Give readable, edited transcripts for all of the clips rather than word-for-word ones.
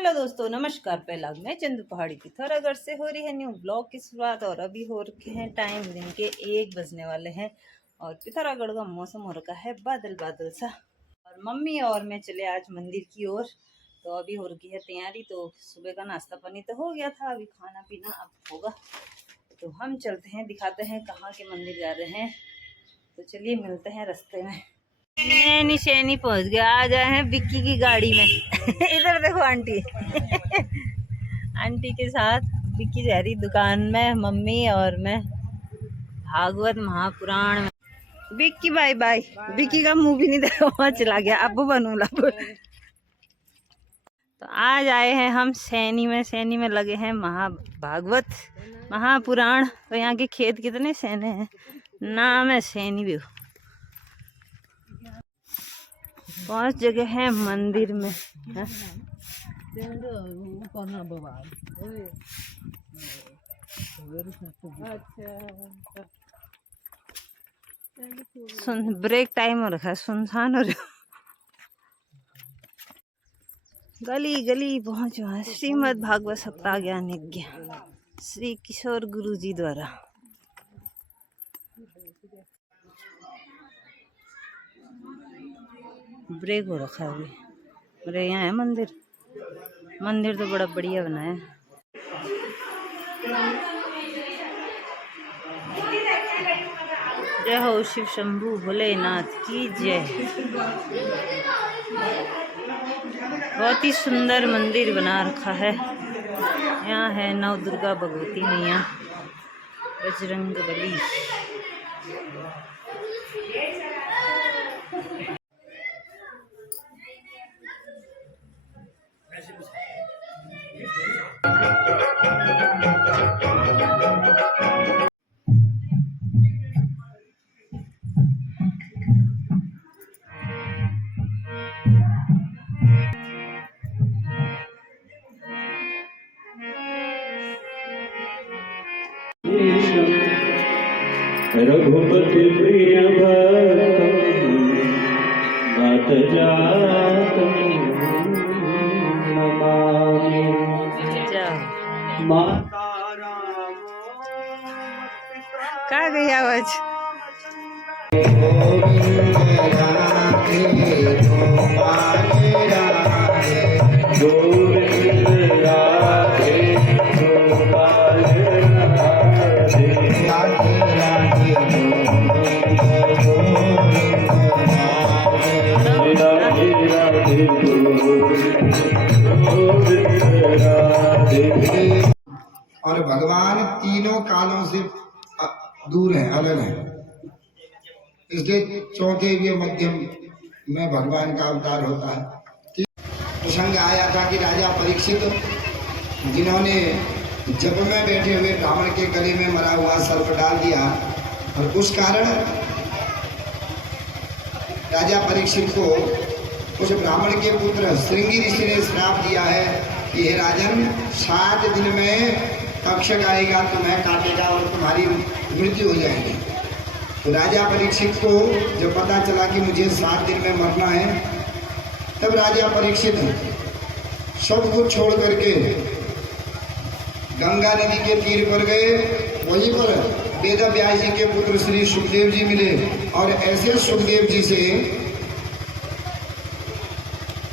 Hello दोस्तों, नमस्कार। पहला मैं चंदू पहाड़ी पिथौरागढ़ से हो रही है न्यू ब्लॉग की शुरुआत। और अभी हो रखे हैं टाइम दिन के 1 बजने वाले हैं और पिथौरागढ़ का मौसम हो रखा है बादल बादल सा। और मम्मी और मैं चले आज मंदिर की ओर। तो अभी हो रखी है तैयारी। तो सुबह का नाश्ता पानी तो हो गया था, अभी खाना पीना अब होगा। तो हम चलते हैं, दिखाते हैं कहाँ के मंदिर जा रहे हैं। तो चलिए मिलते हैं रास्ते में। नैनी शैनी पहुंच गया। आ जाए हैं बिक्की की गाड़ी में। इधर देखो आंटी। आंटी के साथ बिक्की जा रही दुकान में, मम्मी और मैं भागवत महापुराण में। Bikki bye bye. बिक्की का मुंह भी नहीं देखा, वहां चला गया। अब बनूला। तो आज आए हैं हम सैनी में। सैनी में लगे हैं भागवत महापुराण। तो यहाँ के खेत कितने सैने हैं, नाम है सैनी व्यू। 5 जगह है मंदिर में। सुन ब्रेक टाइम हो रखा है, सुनसान हो रहा। गली गली पहुंच वहाँ श्रीमद् भागवत सप्ताह ज्ञान यज्ञ श्री किशोर गुरु जी द्वारा। ब्रेक हो रखा है अभी। अरे यहाँ है मंदिर। मंदिर तो बड़ा बढ़िया बना है। जय हो शिव शंभू भोलेनाथ की जय। बहुत ही सुंदर मंदिर बना रखा है। यहाँ है नव दुर्गा भगवती मैया, बजरंग बली। रघुपति प्रिय भक्त जातम नमामि। माता राम कहाँ गई आवाज? और भगवान तीनों कालों से दूर है, अलग है। इसलिए चौथे भी मध्यम में भगवान का अवतार होता है। प्रसंग आया था कि राजा परीक्षित, जिन्होंने जप में बैठे हुए ब्राह्मण के गले में मरा हुआ सर्प डाल दिया, और उस कारण राजा परीक्षित को उस ब्राह्मण के पुत्र श्रृंगी ऋषि ने श्राप दिया है कि हे राजन, 7 दिन में तक्षक आएगा, तुम्हें काटेगा और तुम्हारी मृत्यु हो जाएगी। तो राजा परीक्षित को जब पता चला कि मुझे 7 दिन में मरना है, तब राजा परीक्षित सब कुछ छोड़ करके गंगा नदी के तीर पर गए। वहीं पर वेद व्यास जी के पुत्र श्री सुखदेव जी मिले, और ऐसे सुखदेव जी से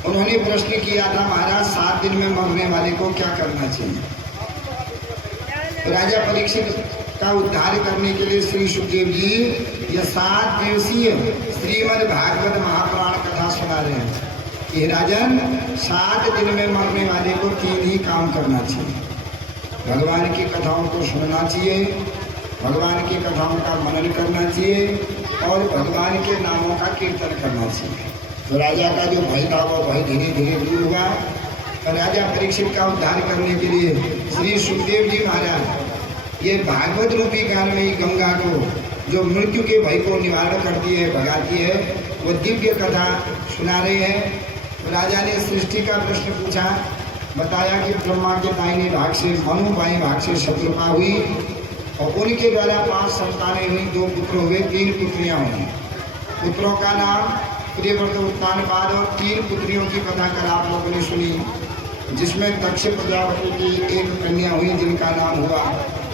उन्होंने प्रश्न किया था, महाराज 7 दिन में मरने वाले को क्या करना चाहिए। तो राजा परीक्षित का उद्धार करने के लिए श्री सुखदेव जी यह 7 दिवसीय श्रीमद् भागवत महापुराण कथा सुना रहे हैं कि राजन, 7 दिन में मरने वाले को 3 ही काम करना चाहिए। भगवान की कथाओं को सुनना चाहिए, भगवान की कथाओं का मनन करना चाहिए, और भगवान के नामों का कीर्तन करना चाहिए। तो राजा का जो भय था वो भय धीरे धीरे दूर हुआ। और राजा परीक्षित का उद्धार करने के लिए श्री सुखदेव जी महाराज ये भागवत रूपी ज्ञान में ही गंगा को, जो मृत्यु के भय को निवारण करती है, भगाती है, वो दिव्य कथा सुना रहे हैं। तो राजा ने सृष्टि का प्रश्न पूछा, बताया कि ब्रह्मा के दाहिने भाग से मनु, बाएं भाग से शत्रुपा हुई, और उनके द्वारा 5 संतानें हुई, 2 पुत्र हुए, 3 पुत्रियां हुई। पुत्रों का नाम प्रियव्रत उत्तानपाद और 3 पुत्रियों की कथा कर आप लोगों ने सुनी। जिसमें दक्ष प्रजापति की एक कन्या हुई जिनका नाम हुआ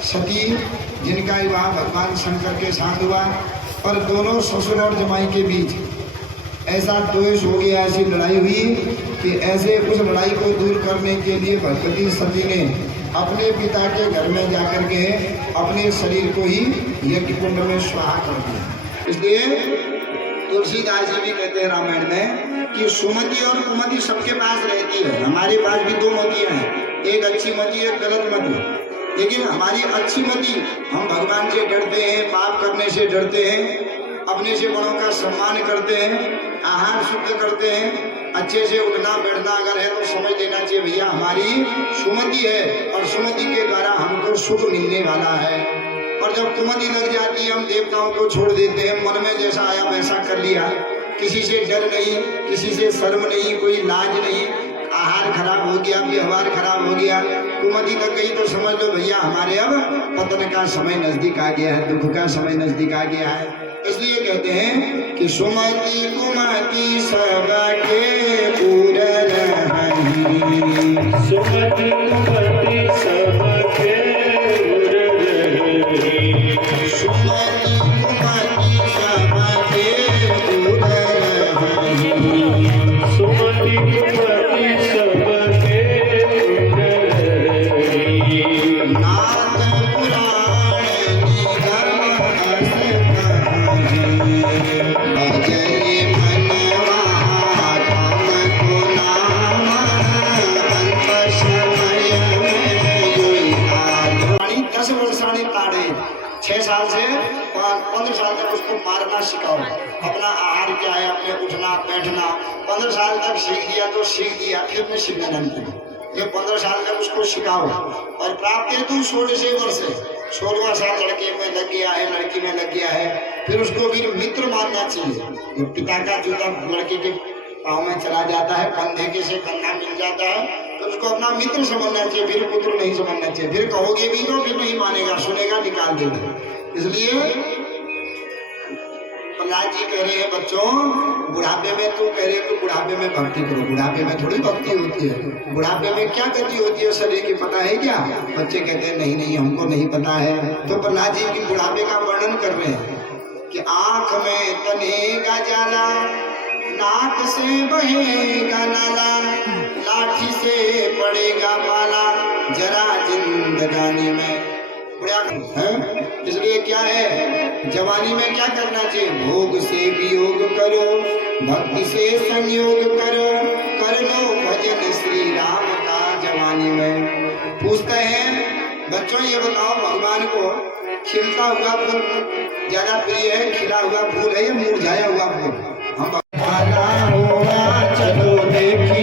सती, जिनका विवाह भगवान शंकर के साथ हुआ। पर दोनों ससुर और जमाई के बीच ऐसा द्वेष हो गया, ऐसी लड़ाई हुई कि ऐसे उस लड़ाई को दूर करने के लिए भगवती सती ने अपने पिता के घर में जाकर के अपने शरीर को ही यज्ञ कुंड में स्वाहा कर दिया। इसलिए तुलसीदास जी भी कहते हैं रामायण में कि सुमति और कुमति सबके पास रहती है। हमारे पास भी दो मतियां हैं, एक अच्छी मति एक गलत मति। लेकिन हमारी अच्छी मति, हम भगवान से डरते हैं, पाप करने से डरते हैं, अपने से बड़ों का सम्मान करते हैं, आहार शुद्ध करते हैं, अच्छे से उठना बैठना अगर है तो समझ लेना चाहिए भैया हमारी सुमति है और सुमति के द्वारा हमको सुख मिलने वाला है। और जब कुमति लग जाती है हम देवताओं को छोड़ देते हैं, मन में जैसा आया वैसा कर लिया, किसी से डर नहीं, किसी से शर्म नहीं, कोई लाज नहीं, आहार खराब हो गया, व्यवहार खराब हो गया, कुमति लग गई तो समझ लो भैया हमारे अब पतन का समय नजदीक आ गया है, दुख का समय नजदीक आ गया है। इसलिए कहते हैं कि सुमति कुमति सबके पूर रही, सुमति कुमति सबके पूर रही, सुमति कुमति सबके पूर रही, सुमति कुमति सबके पूर रही। नाथ पुराण निगम अस कहानी, अजय मनवा राम को नाम, अंत समय में योई आलो। 10 वर्षाणी ताड़े, 6 साल से 15 साल तक उसको मारना सिखाओ, अपना आहार क्या है, अपने उठना बैठना। 15 साल तक सीख दिया तो सीख दिया, फिर मैं शिक्षानंद की ये 15 साल तक उसको सिखाओ। और प्राप्त तू 16 वर्ष, 16वां साल लड़के में लग गया है, लड़की में लग गया है, फिर उसको भी मित्र मानना चाहिए। जो पिता का जूता लड़के के पाँव में चला जाता है, कंधे के से कंधा मिल जाता है, तो उसको अपना मित्र समझना चाहिए, फिर पुत्र नहीं समझना चाहिए। फिर कहोगे भी तो फिर नहीं मानेगा, सुनेगा, निकाल देगा। इसलिए प्रहलाद जी कह रहे हैं बच्चों, बुढ़ापे में तू कह रहे तो बुढ़ापे में भक्ति करो, बुढ़ापे में थोड़ी भक्ति होती है। बुढ़ापे में क्या गति होती है शरीर की पता है क्या? बच्चे कहते हैं नहीं नहीं हमको नहीं पता है। तो प्रहलाद जी की बुढ़ापे का वर्णन कर रहे हैं कि आंख में तनेगा जाला, नाक से बहेगा नाला, लाठी से पड़ेगा पाला, जरा जिंदगानी में है। इसलिए क्या है, जवानी में क्या करना चाहिए? भोग से वियोग करो, भक्ति से संयोग करो, कर लो भजन श्री राम का जवानी में। पूछते हैं बच्चों ये बताओ भगवान को खिलता हुआ फूल ज्यादा प्रिय है, खिला हुआ फूल है या मुरझाया हुआ फूल? हम चलो देखिए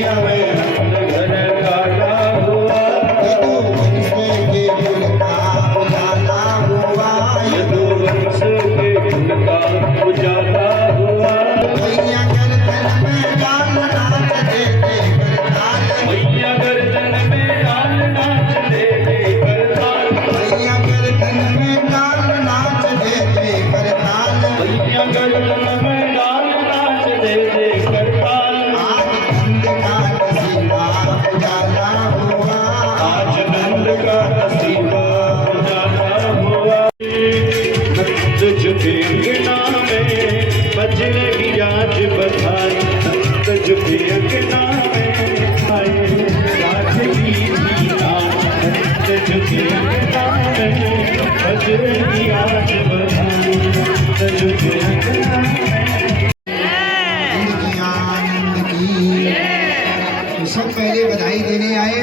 सब पहले बधाई देने आए,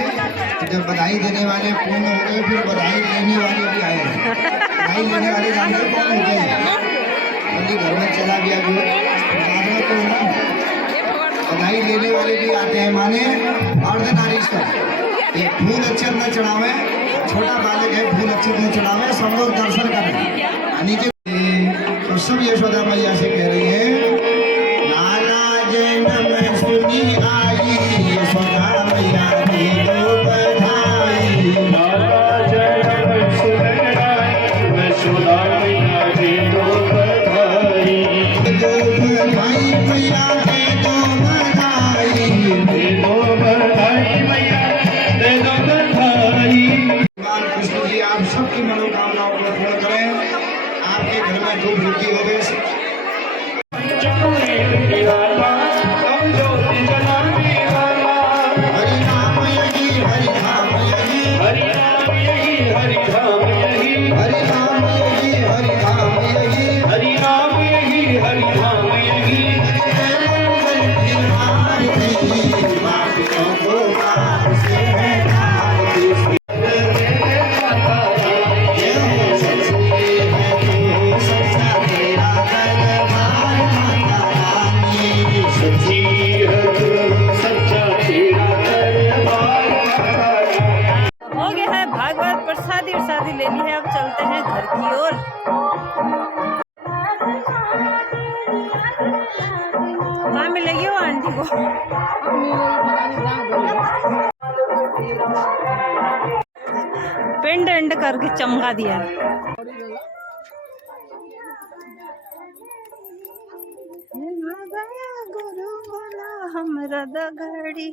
जब बधाई देने वाले पूर्ण हो गए फिर बधाई लेने वाले भी आए। बधाई लेने वाले जानते कौन हो गए? अभी घर में चला गया भी तो ना, बधाई लेने वाले भी आते हैं। माने अर्धनारीश्वर एक फूल अक्षर न चढ़ावे, छोटा बालक है फूल अक्षर न चढ़ावे, सब लोग दर्शन करें। नीचे तो सब यशोदा मैया से कह रही है, नाना जन्म सुनी आई यशोदा मैया की दो बधाई, नाना जन्म सुनी आई यशोदा मैया की दो बधाई, दो बधाई मैया के दो बधाई, दो बधाई मैया सबकी मनोकामनाओं को पूर्ण करें। आपके घर में जो वृद्धि हो गई हरि नाम यही हरि नाम यही हरि नाम यही हरि नाम यही हरि नाम यही हरि नाम यही हरि नाम यही हरि नाम यही हो गया है भागवत प्रसादी और शादी लेनी है। अब चलते हैं घर की ओर। कहाँ मिलेगी वो आंटी को? पेंट एंड करके चमका दिया। गुरु बोला हमरा दगड़ी।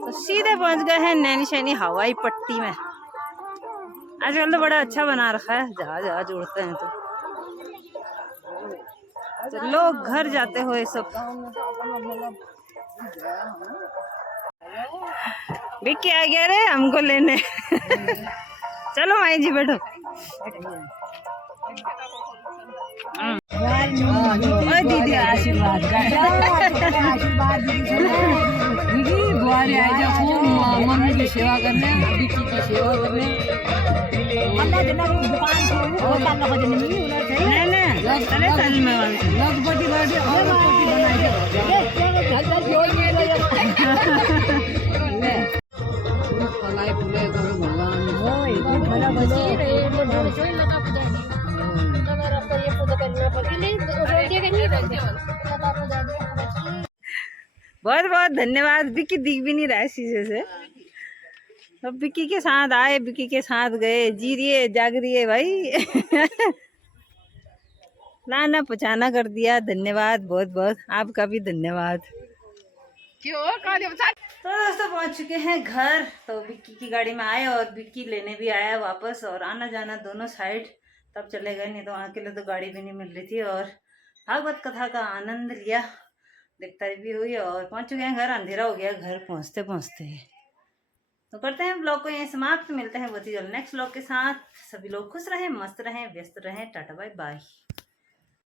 तो सीधे पहुंच गए हैं नैनीशैनी हवाई पट्टी में। आजकल तो बड़ा अच्छा बना रखा है, जहाज उड़ते हैं तो लोग घर जाते हुए सब। विक्की आ गया रे हमको लेने। चलो माई जी बैठो। ओए दीदी आशीर्वाद बुआरी आई जा खूब मम्मी की सेवा करने, विक्की की सेवा करने। चले साल में लगभग बर्थडे और फलाई फूले करो बहुत बहुत धन्यवाद। विक्की दिख भी नहीं रहा है शीशे से। अब विक्की के साथ आए, विक्की के साथ गए, जी रही जाग रही है भाई। लाना पहुँचाना कर दिया। धन्यवाद बहुत बहुत, आपका भी धन्यवाद। तो दोस्तों पहुंच चुके हैं घर। तो विक्की की गाड़ी में आए और विक्की लेने भी आया वापस, और आना जाना दोनों साइड। तब चले गए, नहीं तो वहाँ के लिए तो गाड़ी भी नहीं मिल रही थी। और भागवत कथा का आनंद लिया, देखतारी भी हुई, और पहुंच चुके हैं घर। अंधेरा हो गया घर पहुंचते पहुंचते। तो करते हैं ब्लॉग को यहीं समाप्त। मिलते हैं बहुत ही जल्द नेक्स्ट ब्लॉग के साथ। सभी लोग खुश रहें, मस्त रहें, व्यस्त रहें। Tata bye bye.